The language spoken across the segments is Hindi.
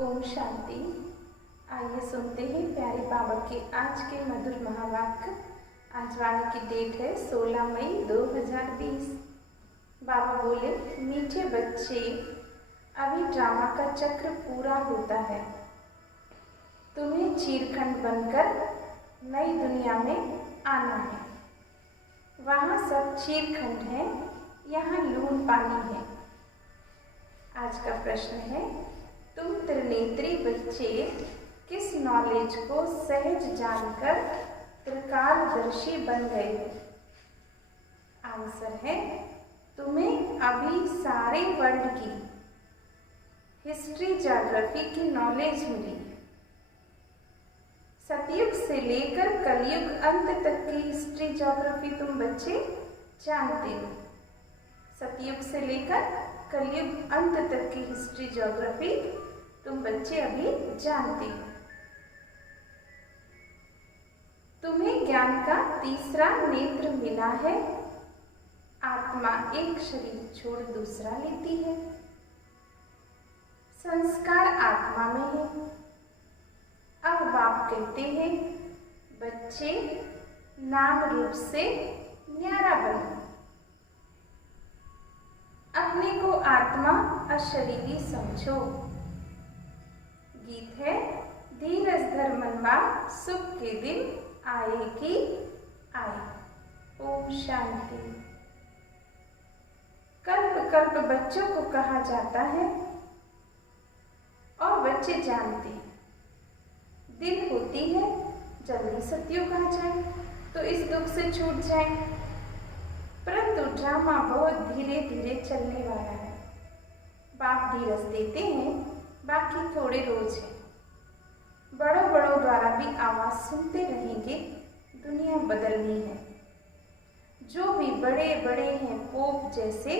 ओम शांति। आइए सुनते हैं प्यारे बाबा के आज के मधुर महावाक्य। आज वाणी की डेट है 16 मई 2020। बाबा बोले, मीठे बच्चे, अभी ड्रामा का चक्र पूरा होता है। तुम्हें चीरखंड बनकर नई दुनिया में आना है। वहाँ सब चीरखंड है, यहाँ लून पानी है। आज का प्रश्न है, तुम त्रिनेत्री बच्चे किस नॉलेज को सहज जानकर त्रिकालदर्शी बन गए हो? आंसर है, तुम्हें अभी सारे वर्ल्ड की हिस्ट्री ज्योग्राफी की नॉलेज मिली है। सतयुग से लेकर कलयुग अंत तक की हिस्ट्री ज्योग्राफी तुम बच्चे जानते हो। सतयुग से लेकर कलयुग अंत तक की हिस्ट्री ज्योग्राफी तुम बच्चे अभी जानते हो। तुम्हें ज्ञान का तीसरा नेत्र मिला है। आत्मा एक शरीर छोड़ दूसरा लेती है। संस्कार आत्मा में है। अब बाप कहते हैं, बच्चे नाम रूप से न्यारा बनो। अपने को आत्मा अशरीरी समझो। गीत है, धीरज धर मनवा सुख के दिन आए कि आए। ओम शांति। कल्प कल्प बच्चों को कहा जाता है और बच्चे जानते हैं। दिन होती है जल्दी सतयुग आ जाए तो इस दुख से छूट जाए, परंतु ड्रामा बहुत धीरे धीरे चलने वाला है। बाप धीरज देते हैं, बाकी थोड़े रोज है। बड़ों बड़ों द्वारा भी आवाज सुनते रहेंगे, दुनिया बदलनी है। जो भी बड़े बड़े हैं पोप जैसे,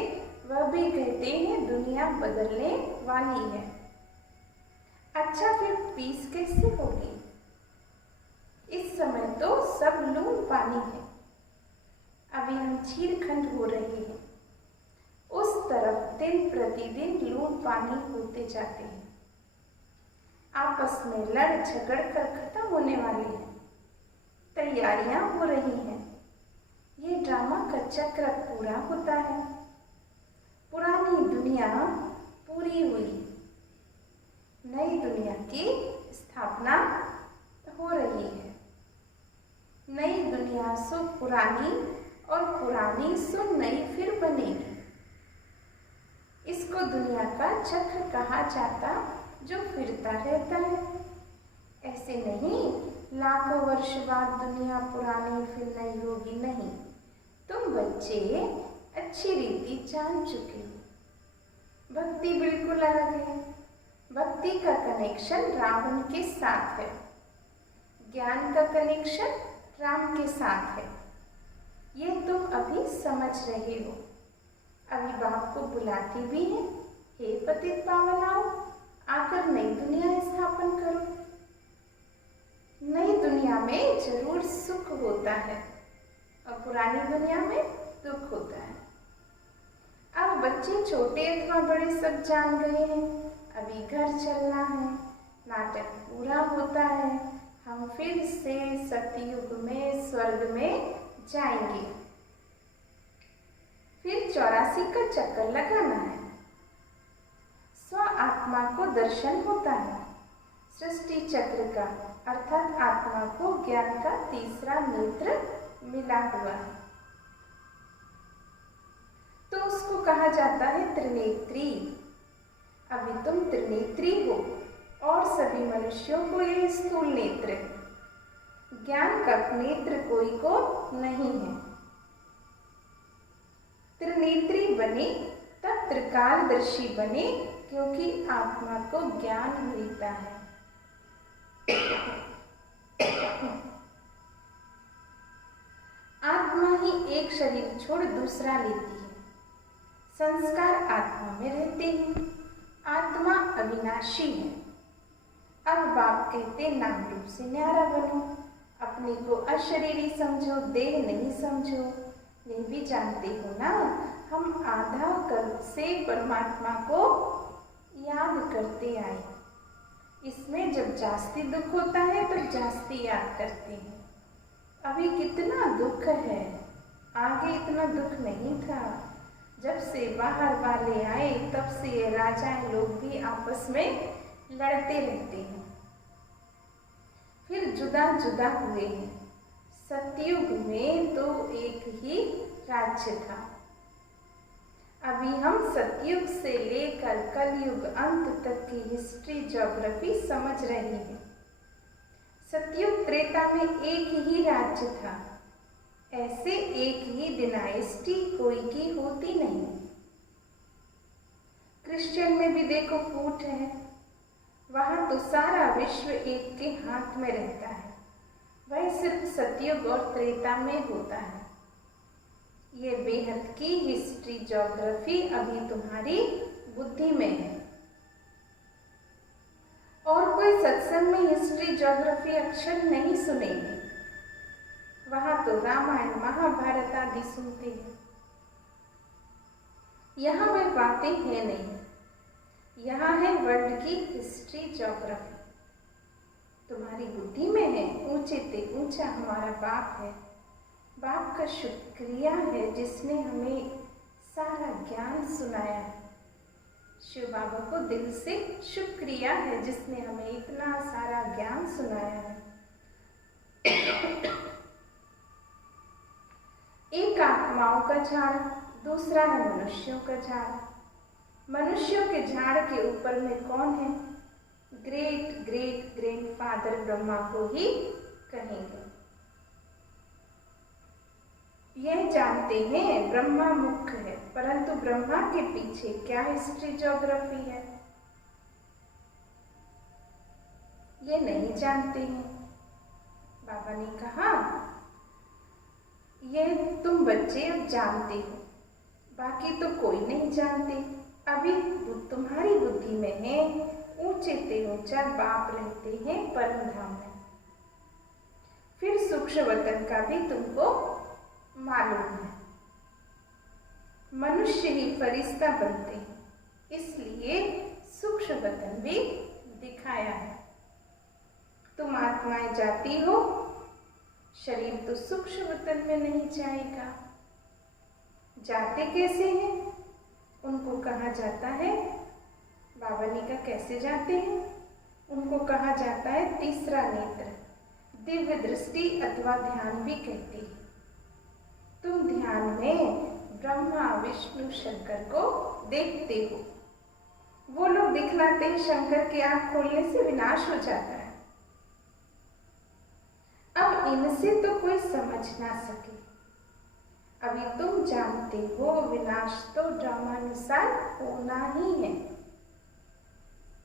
वह भी कहते हैं दुनिया बदलने वाली है। अच्छा, फिर पीस कैसे होगी? इस समय तो सब लून पानी है। अभी हम चीरखंड हो रहे हैं। उस तरफ दिन प्रतिदिन लून पानी होते जाते हैं। आपस में लड़ झगड़ कर खत्म होने वाली है। तैयारियां हो रही हैं। ये ड्रामा का चक्र पूरा होता है। पुरानी दुनिया पूरी हुई, नई दुनिया की स्थापना हो रही है। नई दुनिया सो पुरानी और पुरानी सो नई फिर बनेगी। इसको दुनिया का चक्र कहा जाता, जो फिरता रहता है। ऐसे नहीं लाखों वर्ष बाद दुनिया पुरानी फिर नई होगी, नहीं। तुम बच्चे अच्छी रीति जान चुके हो। भक्ति बिल्कुल अलग है। भक्ति का कनेक्शन रावण के साथ है, ज्ञान का कनेक्शन राम के साथ है। ये तुम अभी समझ रहे हो। अभी बाप को बुलाती भी है, हे पतित पावन आओ, आकर नई दुनिया स्थापन करो। नई दुनिया में जरूर सुख होता है और पुरानी दुनिया में दुख होता है। अब बच्चे छोटे अथवा बड़े सब जान गए हैं। अभी घर चलना है, नाटक पूरा होता है। हम फिर से सतयुग में स्वर्ग में जाएंगे। फिर 84 का चक्कर लगाना है। स्व आत्मा को दर्शन होता है। सृष्टि चक्र का अर्थात आत्मा को ज्ञान का तीसरा नेत्र मिला हुआ है, तो उसको कहा जाता है त्रिनेत्री। अभी तुम त्रिनेत्री हो और सभी मनुष्यों को यह स्थूल नेत्र है। ज्ञान का नेत्र कोई को नहीं है। त्रिनेत्री बने तब त्रिकालदर्शी बने, क्योंकि आत्मा को ज्ञान मिलता है। आत्मा ही एक शरीर छोड़ दूसरा लेती है। संस्कार आत्मा में रहते हैं। आत्मा अविनाशी है। अब बाप कहते, नाम रूप से न्यारा बनो। अपने को अशरीरी समझो, देह नहीं समझो। ये भी जानते हो ना, हम आधा कल्प से परमात्मा को याद करते आए। इसमें जब जास्ती दुख होता है तो जास्ती याद करते हैं, अभी कितना दुख है, आगे इतना दुख नहीं था। जब से बाहर वाले आए तब से ये राजाएं लोग भी आपस में लड़ते रहते हैं, फिर जुदा जुदा हुए हैं। सतयुग में तो एक ही राज्य था। अभी हम सतयुग से लेकर कलयुग अंत तक की हिस्ट्री ज्योग्राफी समझ रहे हैं। सतयुग त्रेता में एक ही राज्य था, ऐसे एक ही डिनाइस्टी कोई की होती नहीं। क्रिश्चियन में भी देखो फूट है, वहां तो सारा विश्व एक के हाथ में रहता है, वह सिर्फ सतयुग और त्रेता में होता है। ये बेहद की हिस्ट्री ज्योग्राफी अभी तुम्हारी बुद्धि में है। और कोई सत्संग में हिस्ट्री ज्योग्राफी अक्षर नहीं सुनेंगे, वहां तो रामायण महाभारत आदि सुनते हैं। यहाँ वे बातें हैं नहीं, यहाँ है वर्ल्ड की हिस्ट्री ज्योग्राफी। तुम्हारी बुद्धि में है, ऊंचे ते ऊंचा हमारा बाप है। बाप का शुक्रिया है जिसने हमें सारा ज्ञान सुनाया है। शिव बाबा को दिल से शुक्रिया है जिसने हमें इतना सारा ज्ञान सुनाया है। एक आत्माओं का झाड़, दूसरा है मनुष्यों का झाड़। मनुष्यों के झाड़ के ऊपर में कौन है? ग्रेट ग्रेट ग्रैंडफादर ब्रह्मा को ही कहेंगे। यह जानते हैं ब्रह्मा मुख्य है, परंतु ब्रह्मा के पीछे क्या हिस्ट्री ज्योग्राफी है ये नहीं जानते हैं। बाबा ने कहा यह तुम बच्चे अब जानते हो, बाकी तो कोई नहीं जानते। अभी तुम्हारी बुद्धि में है, ऊंचे ते ऊंचा बाप रहते हैं परम धाम में। फिर सूक्ष्म वतन का भी तुमको मालूम है। मनुष्य ही फरिश्ता बनते हैं, इसलिए सूक्ष्म वतन भी दिखाया है। तुम आत्माएं जाती हो, शरीर तो सूक्ष्म वतन में नहीं जाएगा। जाते कैसे हैं? उनको कहा जाता है, बाबा ने कहा कैसे जाते हैं? उनको कहा जाता है तीसरा नेत्र, दिव्य दृष्टि अथवा ध्यान भी कहते हैं। तुम ध्यान में ब्रह्मा विष्णु शंकर को देखते हो। वो लोग दिखलाते हैं शंकर की आंख खोलने से विनाश हो जाता है। अब इनसे तो कोई समझ ना सके। अभी तुम जानते हो विनाश तो ड्रामानुसार होना ही है।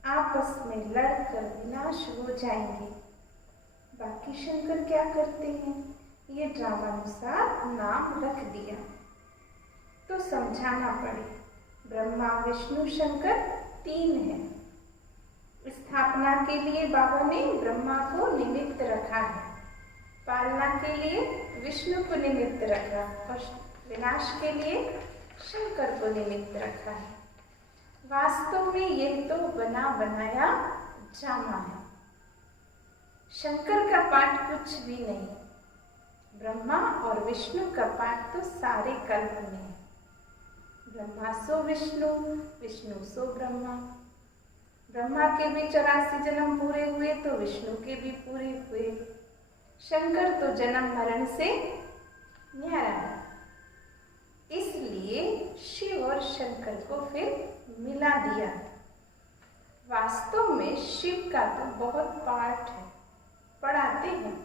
आपस में लड़कर विनाश हो जाएंगे। बाकी शंकर क्या करते हैं? ये ड्रामानुसार नाम रख दिया तो समझाना पड़े। ब्रह्मा विष्णु शंकर तीन है। स्थापना के लिए बाबा ने ब्रह्मा को निमित्त रखा है, पालना के लिए विष्णु को निमित्त रखा और विनाश के लिए शंकर को निमित्त रखा है। वास्तव में यह तो बना बनाया ड्रामा है। शंकर का पाठ कुछ भी नहीं, ब्रह्मा और विष्णु का पाठ तो सारे कल्प में है। ब्रह्मा सो विष्णु, विष्णु सो ब्रह्मा। ब्रह्मा के भी 84 जन्म पूरे हुए तो विष्णु के भी पूरे हुए। शंकर तो जन्म मरण से न्यारा है, इसलिए शिव और शंकर को फिर मिला दिया। वास्तव में शिव का तो बहुत पाठ है, पढ़ाते हैं।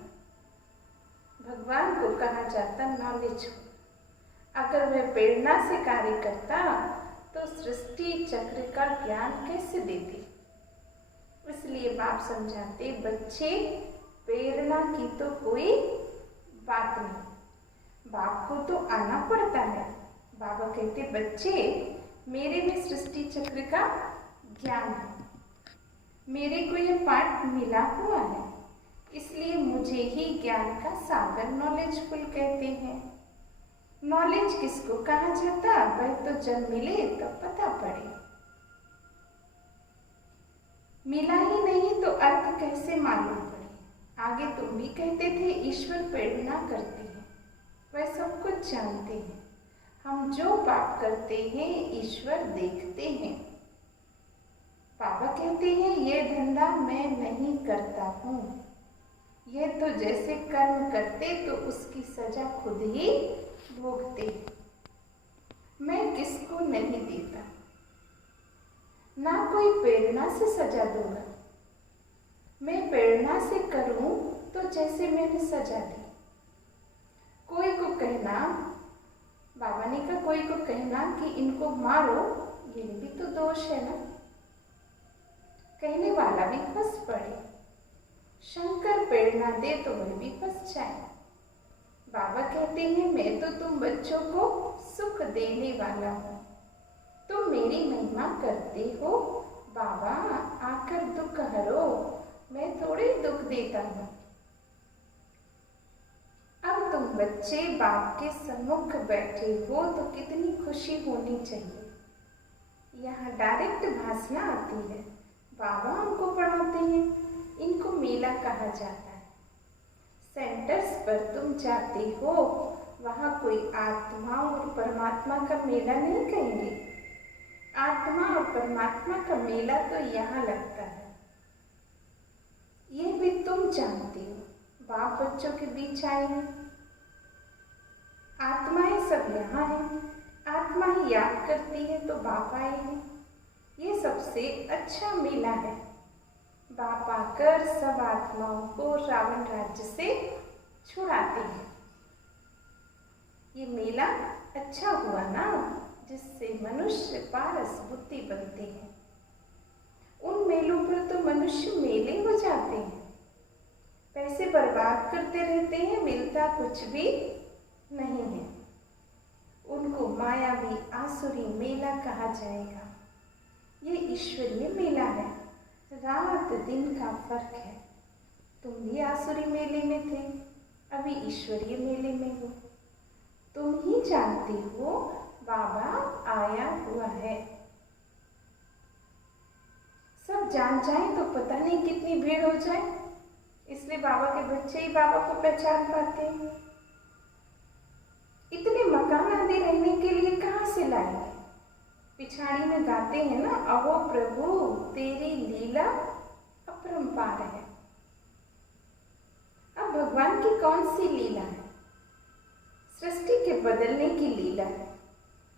भगवान को कहा जाता नॉलेज। अगर वह प्रेरणा से कार्य करता तो सृष्टि चक्र का ज्ञान कैसे देते? इसलिए बाप समझाते बच्चे प्रेरणा की तो कोई बात नहीं, बाप को तो आना पड़ता है। बाबा कहते बच्चे मेरे में सृष्टि चक्र का ज्ञान है, मेरे को यह पाठ मिला हुआ है, इसलिए मुझे ही ज्ञान का सागर नॉलेजफुल कहते हैं। नॉलेज किसको कहा जाता? वह तो जब मिले तो पता पड़े, मिला ही नहीं तो तो अर्थ कैसे मालूम पड़े? आगे तुम भी कहते थे ईश्वर प्रेरणा करते हैं, वह सब कुछ जानते हैं। हम जो पाप करते हैं ईश्वर देखते हैं। बाबा कहते हैं ये धंधा मैं नहीं करता हूँ। यह तो जैसे कर्म करते तो उसकी सजा खुद ही भोगते। मैं किसको नहीं देता, ना कोई प्रेरणा से सजा दूंगा। मैं प्रेरणा से करूं तो जैसे मैंने सजा दी। कोई को कहना, बाबा ने कहा कोई को कहना कि इनको मारो, ये भी तो दोष है ना। कहने वाला भी फंस पड़े। शंकर प्रेरणा दे तो वह भी फंस जाए। बाबा कहते हैं मैं तो तुम बच्चों को सुख देने वाला हूँ, तुम मेरी महिमा करते हो। बाबा आकर दुख हरो, मैं थोड़े दुख देता हूँ। अब तुम बच्चे बाप के सम्मुख बैठे हो तो कितनी खुशी होनी चाहिए। यहाँ डायरेक्ट भाषण आती है, बाबा हमको पढ़ाते हैं। इनको मेला कहा जाता है। सेंटर्स पर तुम जाते हो, वहाँ कोई आत्मा और परमात्मा का मेला नहीं कहेंगे। आत्मा और परमात्मा का मेला तो यहाँ लगता है। ये भी तुम जानते हो। बाप बच्चों के बीच आए हैं। आत्माएं सब यहाँ हैं। आत्मा ही याद करती है तो बाप आए हैं। ये सबसे अच्छा मेला है। बाप आकर सब आत्माओं को रावण राज्य से छुड़ाते हैं। ये मेला अच्छा हुआ ना, जिससे मनुष्य पारस बुद्धि बनते हैं। उन मेलों पर तो मनुष्य मेले हो जाते हैं, पैसे बर्बाद करते रहते हैं, मिलता कुछ भी नहीं है। उनको मायावी आसुरी मेला कहा जाएगा। ये ईश्वरीय मेला है। रात दिन का फर्क है। तुम भी आसुरी मेले में थे, अभी ईश्वरीय मेले में हो। तुम ही जानते हो बाबा आया हुआ है। सब जान जाए तो पता नहीं कितनी भीड़ हो जाए, इसलिए बाबा के बच्चे ही बाबा को पहचान पाते हैं। इतने मकान आदि रहने के लिए कहाँ से लाएंगे? पिछाड़ी में गाते हैं ना, अहो प्रभु तेरी लीला अपरंपार है। अब भगवान की कौन सी लीला है? सृष्टि के बदलने की लीला है।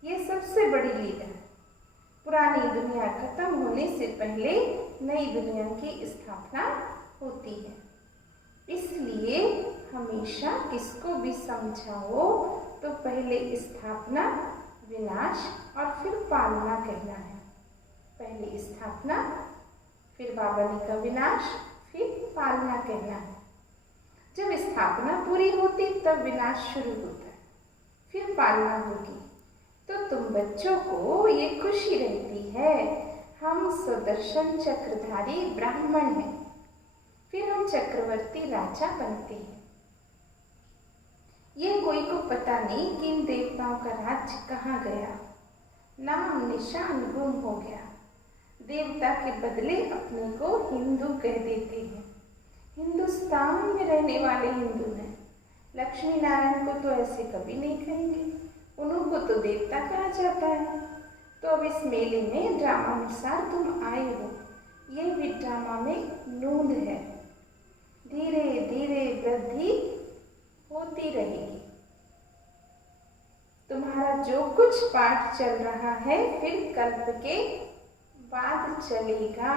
ये सबसे बड़ी लीला है। पुरानी दुनिया खत्म होने से पहले नई दुनिया की स्थापना होती है। इसलिए हमेशा किसको भी समझाओ तो पहले स्थापना, विनाश और फिर पालना कहना है। पहले स्थापना, फिर बाबा ने का विनाश, फिर पालना कहना है। जब स्थापना पूरी होती तब विनाश शुरू होता है, फिर पालना होगी। तो तुम बच्चों को ये खुशी रहती है हम सुदर्शन चक्रधारी ब्राह्मण हैं, फिर हम चक्रवर्ती राजा बनते हैं। ये कोई को पता नहीं कि इन देवताओं का राज्य कहाँ गया, नाम निशान गुम हो गया। देवता के बदले अपने को हिंदू कह देते हैं। हिंदुस्तान में रहने वाले हिंदू हैं। लक्ष्मी नारायण को तो ऐसे कभी नहीं कहेंगे, उनको तो देवता कहा जाता है। तो अब इस मेले में ड्रामा अनुसार तुम आए हो, ये भी ड्रामा में नूंद है। धीरे धीरे वृद्धि होती रहेगी। तुम्हारा जो कुछ पाठ चल रहा है फिर कल्प के बाद चलेगा।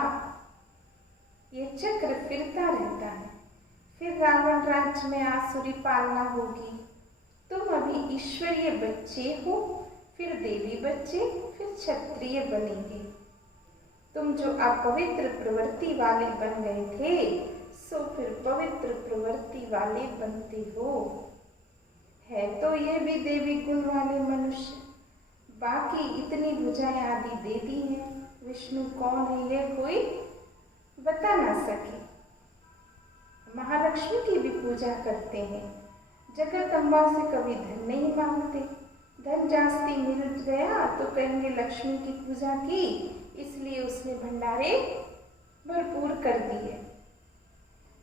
ये चक्र फिरता रहता है। फिर रावण राज्य में आसुरी पालना होगी। तुम अभी ईश्वरीय बच्चे हो, फिर देवी बच्चे, फिर क्षत्रिय बनेंगे। तुम जो अपवित्र प्रवृत्ति वाले बन गए थे सो फिर पवित्र प्रवृत्ति वाले बनते हो। है तो ये भी देवी गुण वाले मनुष्य। बाकी इतनी भुजाएं आदि दे दी हैं। विष्णु कौन है यह कोई बता ना सके। महालक्ष्मी की भी पूजा करते हैं। जगदम्बा से कभी धन नहीं मांगते। धन जास्ती मिल गया तो कहेंगे लक्ष्मी की पूजा की, इसलिए उसने भंडारे भरपूर कर दी है।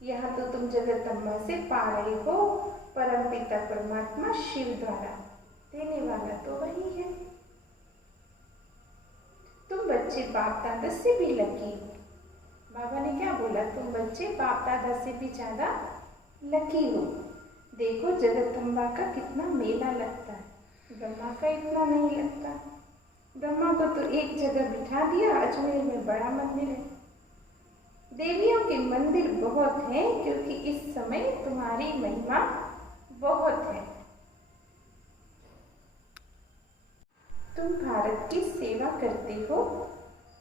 यह तो तुम जगदम्बा से पा रहे हो, परमपिता परमात्मा शिव द्वारा। देने वाला तो वही है। तुम बच्चे बाप दादा से भी लकी हो। बाबा ने क्या बोला? तुम बच्चे बाप दादा से भी ज्यादा लकी हो। देखो जगदम्बा का कितना मेला लगता है, ब्रह्मा का इतना नहीं लगता। ब्रह्मा को तो एक जगह बिठा दिया, अजमेर में बड़ा मंदिर है। देवियों के मंदिर बहुत हैं, क्योंकि इस समय तुम्हारी महिमा बहुत है। तुम भारत की सेवा करते हो,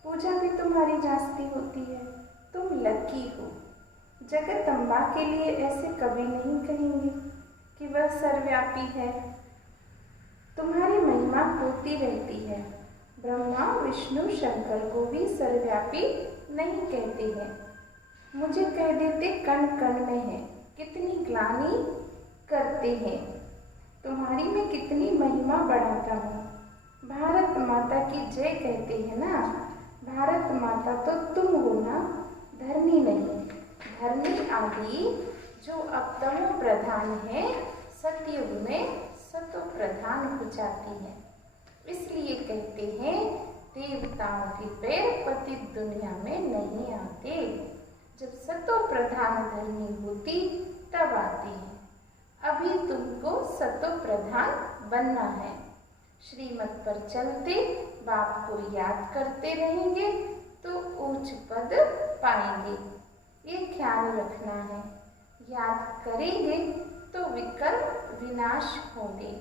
पूजा भी तुम्हारी जास्ती होती है। तुम लकी हो। जगदम्बा के लिए ऐसे कभी नहीं कहेंगे कि वह सर्वव्यापी है। तुम्हारी महिमा होती रहती है। ब्रह्मा विष्णु शंकर को भी सर्वव्यापी नहीं कहते हैं, मुझे कह देते कण कण में है। कितनी ग्लानि करते हैं। तुम्हारी मैं कितनी महिमा बढ़ाता हूँ। भारत माता की जय कहते हैं ना। भारत माता तो तुम हो ना, धरनी नहीं। धरनी आदि जो अब तमो प्रधान है, सतयुग में सतो प्रधान हो जाती है। इसलिए कहते हैं देवताओं के पैर पतित दुनिया में नहीं आते। जब सतो प्रधान धरनी होती तब आती है। अभी तुमको सतो प्रधान बनना है। श्रीमत पर चलते बाप को याद करते रहेंगे तो उच्च पद पाएंगे। ये ख्याल रखना है। याद करेंगे तो विकल्प विनाश होंगे।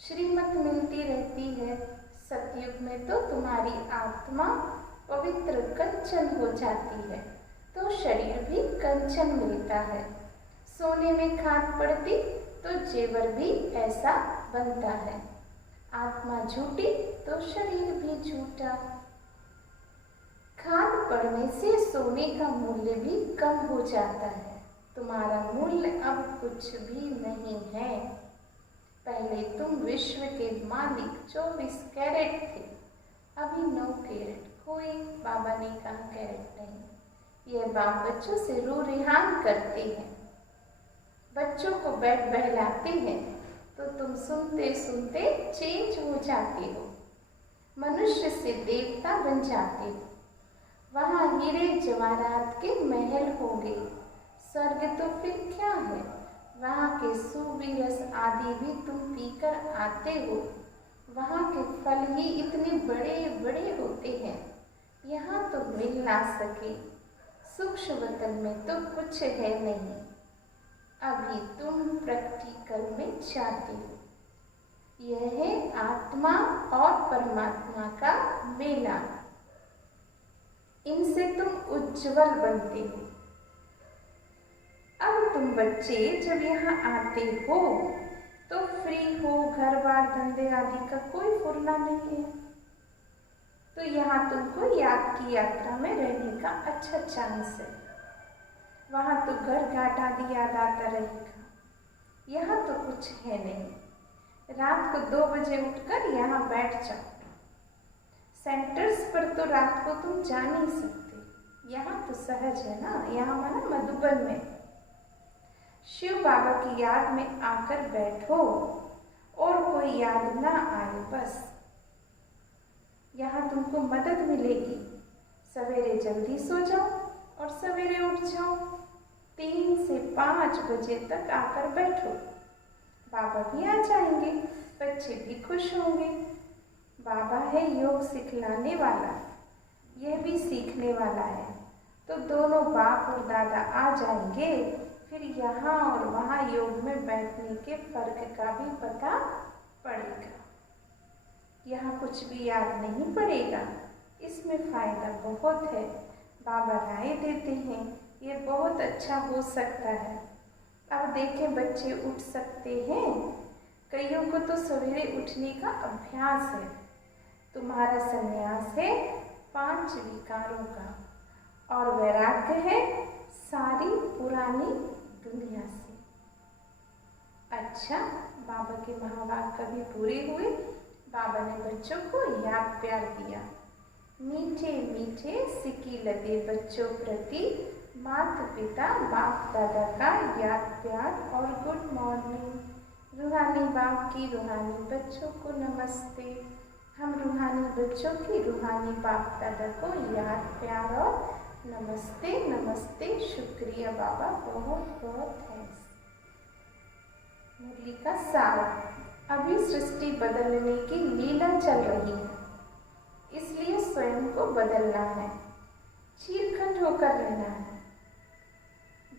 श्रीमत मिलती रहती है। सतयुग में तो तुम्हारी आत्मा पवित्र कंचन हो जाती है, तो शरीर भी कंचन मिलता है। सोने में खाद पड़ती तो जेवर भी ऐसा बनता है। आत्मा झूठी तो शरीर भी झूठा। खाद पड़ने से सोने का मूल्य भी कम हो जाता है। तुम्हारा मूल्य अब कुछ भी नहीं है। पहले तुम विश्व के मालिक 24 कैरेट थे, अभी 9 कैरेट। कोई बाबा ने कहा कैरेट नहीं। यह बाप बच्चों से रू रिहान करते हैं। बच्चों को बैठ बहलाते हैं तो तुम सुनते सुनते चेंज हो जाते हो, मनुष्य से देवता बन जाते हो। वहाँ हीरे जवाहरात के महल होंगे। स्वर्ग तो फिर क्या है? वहाँ के सुविरस आदि भी तुम पीकर आते हो। वहाँ के फल ही इतने बड़े बड़े होते हैं, यहाँ तो मिल ना सके। सूक्ष्म वतन में तो कुछ है नहीं। अभी तुम प्रैक्टिकल में जाते हो। यह है आत्मा और परमात्मा का मेला। इनसे तुम उज्जवल बनते हो। अब तुम बच्चे जब यहाँ आते हो तो फ्री हो, घर बार धंधे आदि का कोई फुर्ना नहीं है। तो यहाँ तुमको याद की यात्रा में रहने का अच्छा चांस है। वहाँ तो घर घाट आदि याद आता रहेगा। यहाँ तो कुछ है नहीं। रात को 2 बजे उठकर यहाँ बैठ जाओ। सेंटर्स पर तो रात को तुम जा नहीं सकते। यहाँ तो सहज है ना। यहाँ माना मधुबन में शिव बाबा की याद में आकर बैठो और कोई याद ना आए बस। यहाँ तुमको मदद मिलेगी। सवेरे जल्दी सो जाओ और सवेरे उठ जाओ। 3 से 5 बजे तक आकर बैठो। बाबा भी आ जाएंगे, बच्चे भी खुश होंगे। बाबा है योग सिखलाने वाला, यह भी सीखने वाला है। तो दोनों बाप और दादा आ जाएंगे। फिर यहाँ और वहाँ योग में बैठने के फर्क का भी पता पड़ेगा। यहाँ कुछ भी याद नहीं पड़ेगा। इसमें फ़ायदा बहुत है। बाबा राय देते हैं, ये बहुत अच्छा हो सकता है। अब देखें बच्चे उठ सकते हैं। कईयों को तो सवेरे उठने का अभ्यास है। तुम्हारा संन्यास है 5 विकारों का और वैराग्य है सारी पुरानी दुनिया से। अच्छा, बाबा के महावाक्य कभी पूरे हुए? बाबा ने बच्चों को याद प्यार दिया। मीठे मीठे सिकी लगे बच्चों प्रति माता पिता बाप दादा का याद प्यार और गुड मॉर्निंग। रूहानी बाप की रूहानी बच्चों को नमस्ते। हम रूहानी बच्चों की रूहानी बाप दादा को याद प्यार और नमस्ते नमस्ते। शुक्रिया बाबा, बहुत बहुत थैंक्स। मुरली का सार, अभी सृष्टि बदलने की लीला चल रही है, इसलिए स्वयं को बदलना है, चीरखंड होकर रहना है।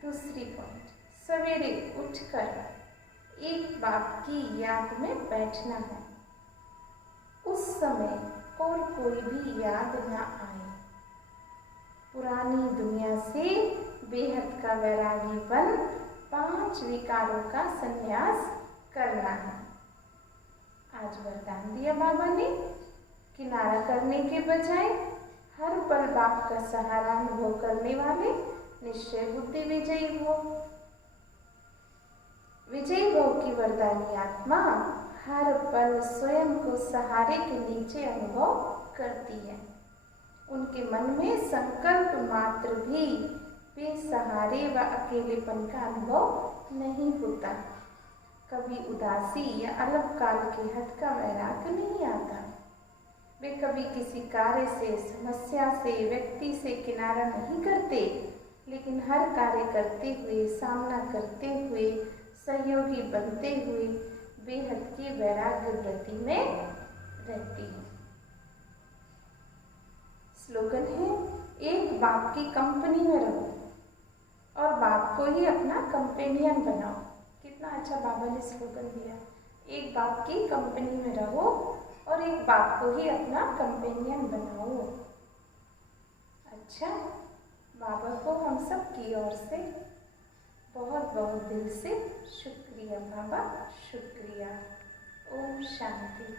दूसरी पॉइंट, सवेरे उठकर एक बाप की याद में बैठना है। उस समय और कोई भी याद ना आए। पुरानी दुनिया से बेहद का वैरागी बन 5 विकारों का संन्यास करना है। आज वरदान दिया बाबा ने, किनारा करने के बजाय हर पल बाप का सहारा अनुभव करने वाले निश्चय बुद्धि विजयी भव। विजयी भव की वरदानी आत्मा हर पल स्वयं को सहारे के नीचे अनुभव करती है। उनके मन में संकल्प मात्र भी बेसहारे व अकेलेपन का अनुभव नहीं होता। कभी उदासी या अलग काल के हद का वैराग्य नहीं आता। वे कभी किसी कार्य से, समस्या से, व्यक्ति से किनारा नहीं करते, लेकिन हर कार्य करते हुए, सामना करते हुए, सहयोगी बनते हुए बेहद की वैराग्य वृत्ति में रहती है। स्लोगन है, एक बाप की कंपनी में रहो और बाप को ही अपना कंपेनियन बनाओ। कितना अच्छा बाबा ने स्लोगन दिया, एक बाप की कंपनी में रहो और एक बाप को ही अपना कंपेनियन बनाओ। अच्छा, बाबा को हम सब की ओर से बहुत बहुत दिल से शुक्रिया बाबा, शुक्रिया। ओम शांति।